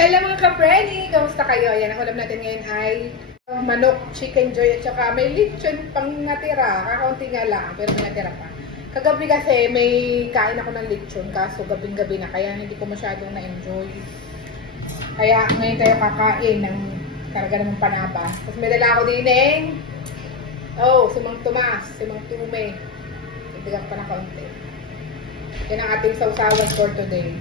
Hello mga ka-Frenny! Kamusta kayo? Ayan, ang ulam natin ngayon ay manok, chicken joy, at saka may lechon pang natira. Kakaunti nga lang, pero may natira pa. Kagabi kasi may kain ako ng lechon, kaso gabing-gabi na, kaya hindi ko masyadong na-enjoy. Kaya ngayon tayo kakain ng karga ng panabas. Tapos may dala ako din si Mang Tomas, si Mang Tume. Ibigyan pa na kaunti. Yan ang ating sausawan for today.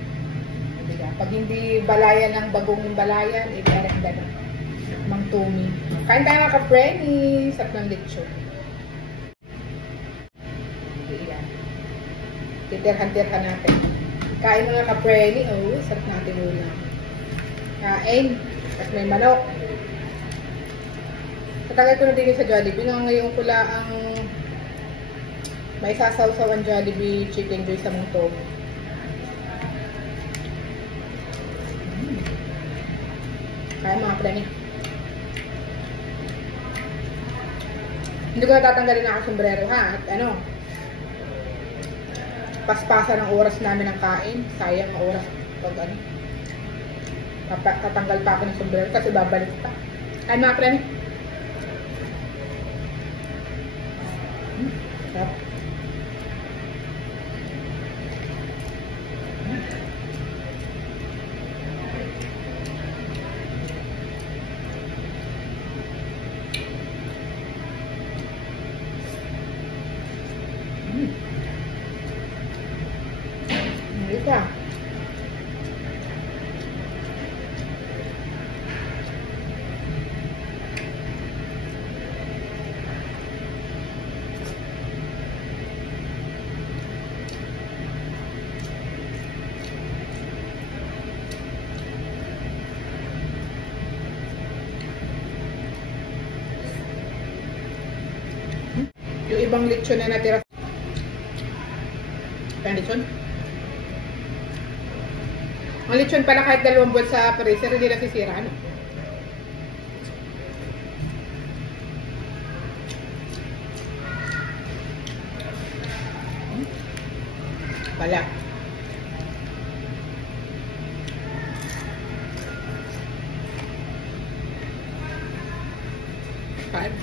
Pag hindi balayan ng bagong balayan, i-direct na ng Mang Tumi. Kain tayo mga ka-Frenny. Sarap ng lechon. Ayan. Titirhan-tirhan natin. Kain mga ka-Frenny. Oh, sarap natin ulam. Kain. Tapos may manok. Patagal ko na din sa Jollibee. Ngayon ko lang ang may sasawsaw ang Jollibee chicken joy sa Mang Tumi. Kaya mga Frenny. Hindi ko natatanggalin na ako sombrero ha. At paspasan ang oras namin ng kain. Sayang ang oras pag tatanggal pa ako ng sombrero kasi babalik pa. Kaya mga Frenny. Sarap. Isa. Yung ibang lechon na natira. Kaya lechon? Ang lechon pala kahit 2 buwan sa freezer, hindi nasisira, ano? Pala. Kain.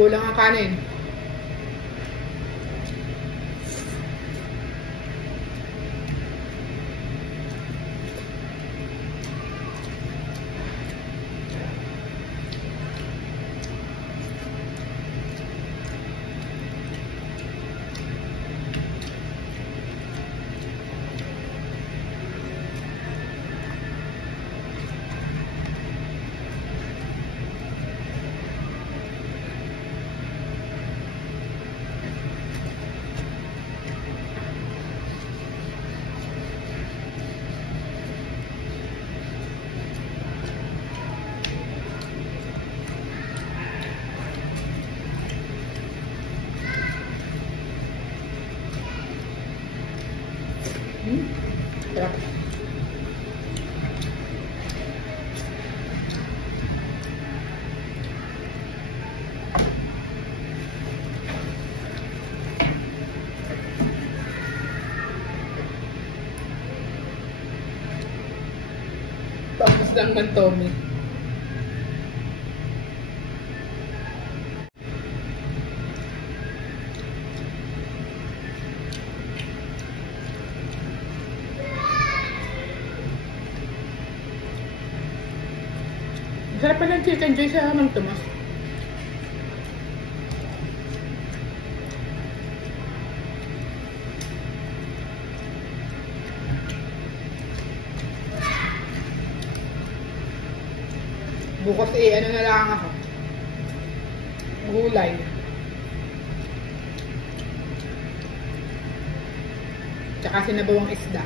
Kulang ang kanin. Sarap. Tapos lang ng Tommy. Sarap pa ng chicken joy sa Mang Tomas. Bukas ano na lang ako. Gulay. Tsaka sinabawang isda.